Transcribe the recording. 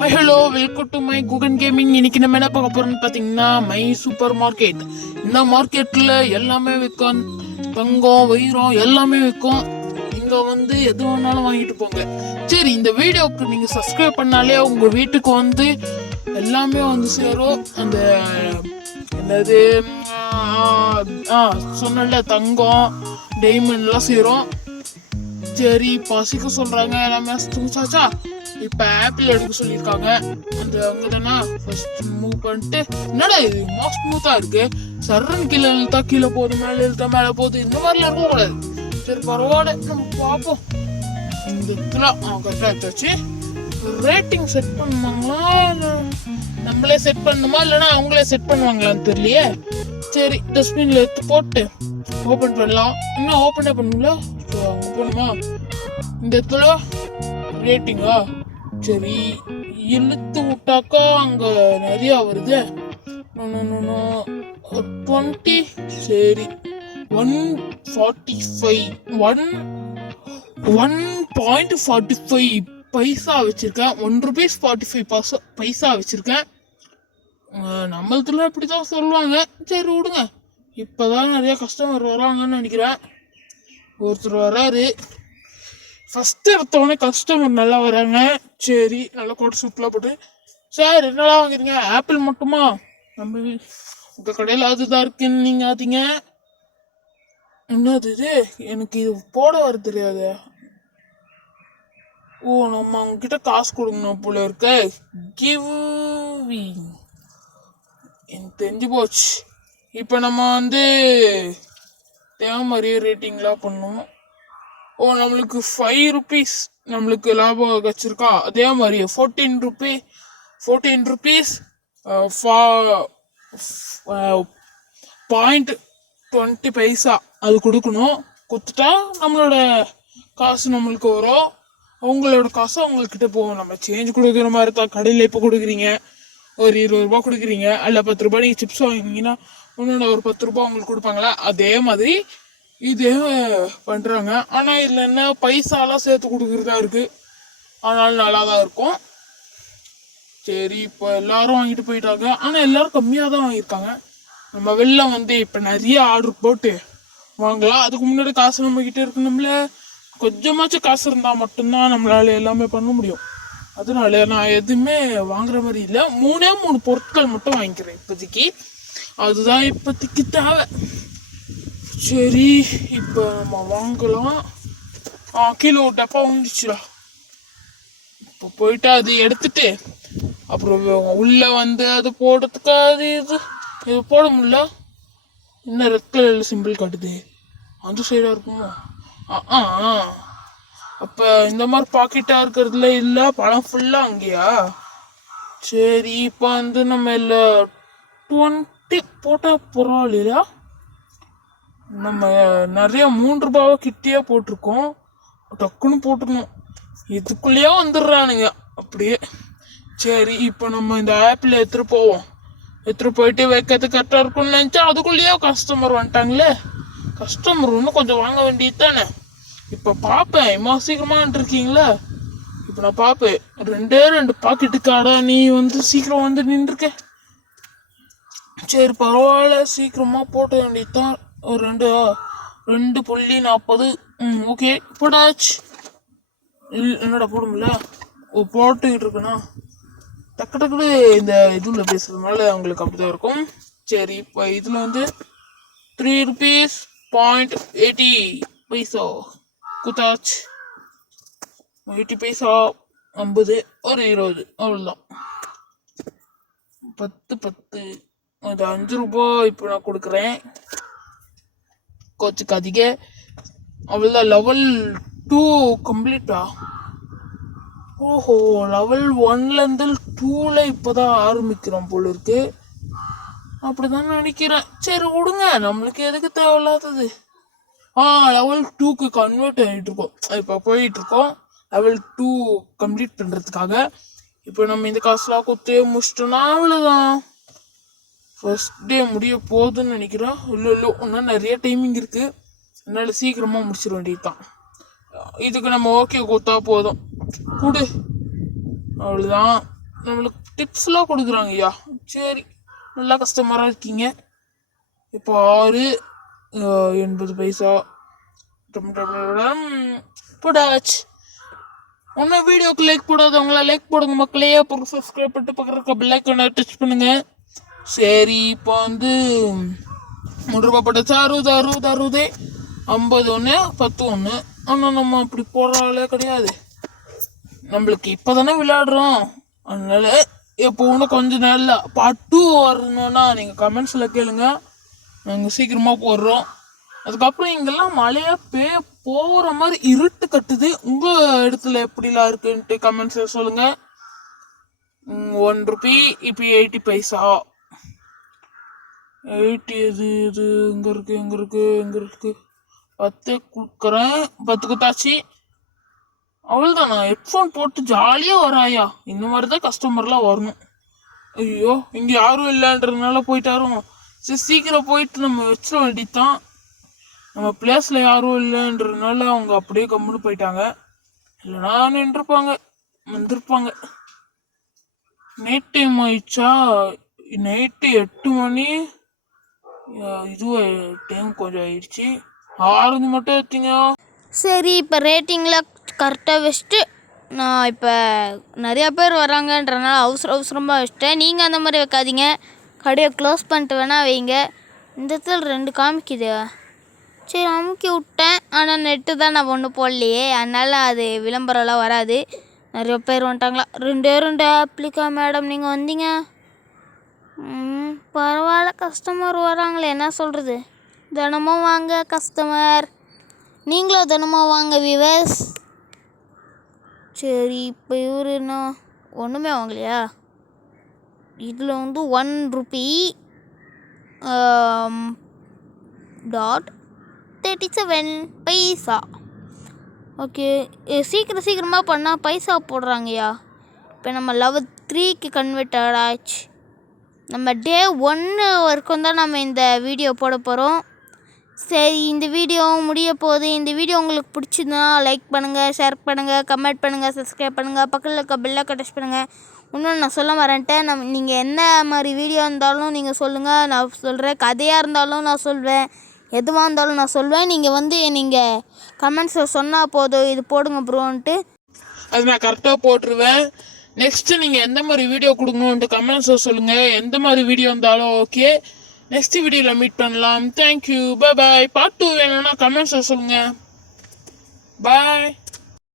Hi hello welcome to my Guhan gaming. இன்னைக்கு நம்ம என்ன பார்க்க போறோம்னு பார்த்தீங்கன்னா மை சூப்பர் மார்க்கெட். இந்த மார்க்கெட்டில் எல்லாமே விற்கும். தங்கம் வைரம் எல்லாமே விற்கும். நீங்கள் வந்து எது வேணாலும் வாங்கிட்டு போங்க. சரி, இந்த வீடியோவுக்கு நீங்கள் சப்ஸ்கிரைப் பண்ணாலே உங்கள் வீட்டுக்கு வந்து எல்லாமே வந்து சேரும். அந்த என்னது சொன்னல தங்கம் டைமண்ட்லாம் சேரும். சரி, பசிக்க சொல்கிறாங்க எல்லாமே தூச்சாச்சா. இப்போ ஆப்பிள் எடுக்க சொல்லியிருக்காங்க. அந்த அவங்க தானே ஃபர்ஸ்ட் மூவ் பண்ணிட்டு என்னடா இது மோஸ்ட் ஸ்மூத்தாக இருக்கு. சர்றன் கீழே இழுத்தா கீழே போகுது, மேலே இழுத்தா மேலே போகுது. இந்த மாதிரிலாம் இருக்கக்கூடாது. சரி பரவாயில்ல, நம்ம பார்ப்போம். இந்த இடத்துல கரெக்டாக எடுத்தாச்சு. ரேட்டிங் செட் பண்ணுவாங்களா இல்லை நம்மளே செட் பண்ணணுமா இல்லைன்னா அவங்களே செட் பண்ணுவாங்களான்னு தெரியலையே. சரி, டஸ்ட்பின்ல எடுத்து போட்டு ஓப்பன் பண்ணலாம். இன்னும் ஓப்பனே பண்ணுங்களா? அங்கே போகணுமா? இந்த இடத்துல ரேட்டிங்கா? சரி, இழுத்து விட்டாக்கா அங்க நிறைய வருது. 20. சரி, 145 1.45 பைசா வச்சிருக்கேன். ₹1.45 பைசா வச்சிருக்கேன். நம்மளதுல இப்படிதான் சொல்லுவாங்க. சரி விடுங்க, இப்பதான் நிறைய கஸ்டமர் வராங்கன்னு நினைக்கிறேன். ஒருத்தர் வராரு. ஃபஸ்ட்டு எடுத்தோடனே கஸ்டமர் நல்லா வராங்க. சரி, நல்லா கோட் சூட்லாம் போட்டு சார் என்னெல்லாம் வாங்குறீங்க? ஆப்பிள் மட்டுமா? நம்ம உங்கள் கடையில் அதுதான் இருக்குன்னு நீங்கள் ஆதிங்க. என்னது இது? எனக்கு இது போட வர தெரியாது. ஓ, நம்ம அவங்ககிட்ட காசு கொடுக்கணும் போல இருக்க. கிவிங் எனக்கு தெரிஞ்சு போச்சு. இப்போ நம்ம வந்து தேவை மாதிரியே ரேட்டிங்லாம் பண்ணுவோம். ஓ, நம்மளுக்கு ₹5 நம்மளுக்கு லாபம் வச்சிருக்கா. அதே மாதிரி 14 rupees 0.20 பைசா அது கொடுக்கணும். கொடுத்துட்டா நம்மளோட காசு நம்மளுக்கு வரும். அவங்களோட காசு அவங்கக்கிட்ட போகும். நம்ம சேஞ்ச் கொடுக்குற மாதிரி தான். கடையில் இப்போ கொடுக்குறீங்க ஒரு ₹20 கொடுக்குறீங்க, அல்ல ₹10 நீங்கள் சிப்ஸ் வாங்கினீங்கன்னா இன்னொன்று ஒரு ₹10 அவங்களுக்கு கொடுப்பாங்களா. அதே மாதிரி இதே பண்ணுறாங்க. ஆனால் இதில் என்ன பைசாலாம் சேர்த்து கொடுக்குறதா இருக்குது. ஆனாலும் நல்லா தான் இருக்கும். சரி, இப்போ எல்லாரும் வாங்கிட்டு போயிட்டாங்க. ஆனால் எல்லாரும் கம்மியாக தான் வாங்கியிருக்காங்க. நம்ம வெளில வந்து இப்போ நிறைய ஆர்டர் போட்டு வாங்கலாம். அதுக்கு முன்னாடி காசு நம்மக்கிட்ட இருக்கணும்ல. கொஞ்சமாச்சும் காசு இருந்தால் மட்டும்தான் நம்மளால எல்லாமே பண்ண முடியும். அதனால நான் எதுவுமே வாங்குற மாதிரி இல்லை. 3 பொருட்கள் மட்டும் வாங்கிக்கிறேன் இப்போதைக்கு. அதுதான் இப்போதைக்கு தேவை. சரி, இப்போ நம்ம வாங்கலாம். கீழே ஒரு டப்பா வந்துச்சுடா. இப்போ போயிட்டு அது எடுத்துட்டு அப்புறம் உள்ள வந்து அது போடுறதுக்கு அது இது போட முடியல. என்ன ரெட் கலர்ல சிம்பிள் காட்டுது? அந்த சைடா இருக்குமோ? அப்போ இந்த மாதிரி பாக்கெட்டாக இருக்கிறதுல இல்லை, பழம் ஃபுல்லாக அங்கேயா? சரி, இப்போ வந்து நம்ம இல்லை 20 போட்டால் பரவாயில்லையா? நம்ம நிறைய ₹3 கிட்டேயே போட்டிருக்கோம். டக்குன்னு போட்டுக்கணும். இதுக்குள்ளேயே வந்துடுறானுங்க அப்படியே. சரி, இப்போ நம்ம இந்த ஆப்பிள் எடுத்துகிட்டு போவோம். எடுத்துகிட்டு போயிட்டு வைக்கிறது கரெக்டாக இருக்கும்னு நினச்சா அதுக்குள்ளேயே கஸ்டமர் வந்துட்டாங்களே. கஸ்டமர் இன்னும் கொஞ்சம் வாங்க வேண்டியது தானே. இப்போ பார்ப்பேன், சீக்கிரமாக இருக்கீங்களா? இப்போ நான் பார்ப்பேன். 2 பாக்கெட்டு காடா நீ வந்து சீக்கிரம் வந்து நின்றுருக்க. சரி பரவாயில்ல, சீக்கிரமாக போட்ட வேண்டியதுதான். ஒரு 2.40. ஓகே, போட்டாச்சு. என்னடா போடுங்கள? போட்டுக்கிட்டு இருக்குண்ணா. டக்குன்னு இந்த இதில் பேசுறதுனால அவங்களுக்கு அப்படிதான் இருக்கும். சரி, இப்போ இதில் வந்து ₹3.80 பைசா குத்தாச்சு. 80 பைசா 50 ஒரு 20 அவ்வளோதான். 10 அது ₹5 இப்போ நான் கொடுக்குறேன். கோச்சுக்காதீங்க. அவ்வளோதான். லெவல் 2 கம்ப்ளீட்டா? ஓஹோ, லெவல் 1லேருந்து 2ல இப்போதான் ஆரம்பிக்கிறோம் போல இருக்கு. அப்படிதான் நினைக்கிறேன். சரி விடுங்க, நம்மளுக்கு எதுக்கு தேவையில்லாதது. லெவல் 2க்கு கன்வெர்ட் ஆகிட்டு இருக்கோம். இப்போ போயிட்டு இருக்கோம் லெவல் 2 கம்ப்ளீட் பண்ணுறதுக்காக. இப்போ நம்ம இந்த காசுலாம் கொடுத்தே முடிச்சிட்டோம்னா அவ்வளோதான். ஃபர்ஸ்ட் டே முடிய போகுதுன்னு நினைக்கிறேன். இல்லை இன்னும் நிறைய டைமிங் இருக்குது. அதனால சீக்கிரமாக முடிச்சிட வேண்டியது தான். இதுக்கு நம்ம ஓகே கொடுத்தா போதும். கொடு, அவ்வளோதான். நம்மளுக்கு டிப்ஸ்லாம் கொடுக்குறாங்க ஐயா. சரி, நல்லா கஸ்டமராக இருக்கீங்க. இப்போ 6 80 பைசா போடாச்சு. ஒன்றும் வீடியோக்கு லைக் போடாதவங்களா லைக் போடுங்க மக்களே. அப்புறம் சப்ஸ்கிரைப் பண்ணிட்டு பக்கத்தில் பெல் ஐக்கானை டச் பண்ணுங்க. சரி, இப்போ வந்து 3 ரூபா போட்டாச்சு. 60 60 60 50 ஒன்று 10 ஒன்று. ஆனால் நம்ம அப்படி போடுற ஆளே கிடையாது. நம்மளுக்கு இப்போ தானே விளையாடுறோம். அதனால எப்போ ஒன்று கொஞ்சம் நாளில் பார்ட் 2 வரணும்னா நீங்கள் கமெண்ட்ஸில் கேளுங்க. நாங்கள் சீக்கிரமாக போடுறோம். அதுக்கப்புறம் இங்கெல்லாம் மழையா போகிற மாதிரி இருட்டு கட்டுது. உங்கள் இடத்துல எப்படிலாம் இருக்குன்ட்டு கமெண்ட்ஸில் சொல்லுங்கள். 1 ரூபி இப்போ 80 பைசா. 80 இது இங்கே இருக்கு 10 கொடுக்குறேன். 10 குத்தாச்சு. அவ்வளோதான். நான் ஹெட்ஃபோன் போட்டு ஜாலியாக வராயா. இந்த மாதிரி தான் கஸ்டமர்லாம் வரணும். ஐயோ, இங்கே யாரும் இல்லைன்றதுனால போயிட்டாரும். சரி, சீக்கிரம் போயிட்டு நம்ம வச்சிட வேண்டியதான். நம்ம பிளேஸில் யாரும் இல்லைன்றதுனால அவங்க அப்படியே கம்முன்னு போயிட்டாங்க. இல்லைனா நின்றுப்பாங்க, வந்திருப்பாங்க. நைட் டைம் ஆயிடுச்சா? நைட்டு 8 மணி. இதுவே டைம் கொஞ்சம் ஆயிடுச்சு. 6 மட்டும் எடுத்தீங்க. சரி, இப்போ ரேட்டிங்கில் கரெக்டாக வச்சுட்டு நான் இப்போ நிறையா பேர் வராங்கன்றனால அவசரமாக வச்சுட்டேன். நீங்கள் அந்த மாதிரி வைக்காதீங்க. கடையை க்ளோஸ் பண்ணிட்டு வேணால் வைங்க. இந்த இடத்துல 2 காமிக்குது. சரி, அமுக்கி விட்டேன். ஆனால் நெட்டு தான் நான் ஒன்றும் போடலையே. அதனால் அது விளம்பரம்லாம் வராது. நிறைய பேர் வந்துட்டாங்களா? 2 அப்ளிகா மேடம் நீங்கள் வந்தீங்க. பரவாயில்ல, கஸ்டமர் வராங்களே, என்ன சொல்கிறது. தினமும் வாங்க கஸ்டமர். நீங்களும் தினமும் வாங்க வியூவர்ஸ். சரி, இப்போ இவர் என்ன ஒன்றுமே வாங்கலையா? இதில் வந்து 1 ரூபி .37 பைசா. ஓகே, சீக்கிரமாக பண்ணால் பைசா போடுறாங்கய்யா. இப்போ நம்ம லெவல் 3க்கு கன்வெர்ட் ஆச்சு. நம்ம டே 1 வரைக்கும் தான் நம்ம இந்த வீடியோ போட போகிறோம். சரி, இந்த வீடியோ முடிய போகுது. இந்த வீடியோ உங்களுக்கு பிடிச்சிதுன்னா லைக் பண்ணுங்கள், ஷேர் பண்ணுங்கள், கமெண்ட் பண்ணுங்கள், சப்ஸ்கிரைப் பண்ணுங்கள், பக்கத்தில் இருக்க பெல் ஐக்கானை டச் பண்ணுங்கள். இன்னொன்று நான் சொல்ல வரேன்ட்டேன். நீங்கள் என்ன மாதிரி வீடியோ இருந்தாலும் நீங்கள் சொல்லுங்கள், நான் சொல்கிறேன். கதையாக இருந்தாலும் நான் சொல்வேன், எதுவாக இருந்தாலும் நான் சொல்வேன். நீங்கள் கமெண்ட்ஸில் சொன்னால் போதும், இது போடுங்க ப்ரோன்ட்டு. அது நான் கரெக்டாக போட்டுருவேன். நெக்ஸ்ட்டு நீங்கள் எந்த மாதிரி வீடியோ கொடுக்கணுன்ட்டு கமெண்ட்ஸில் சொல்லுங்கள். எந்த மாதிரி வீடியோ இருந்தாலும் ஓகே. நெக்ஸ்ட் வீடியோவில் மீட் பண்ணலாம். தேங்க்யூ, பாய். பார்ட் 2 வேணும்னா கமெண்ட்ஸில் சொல்லுங்கள். பாய்.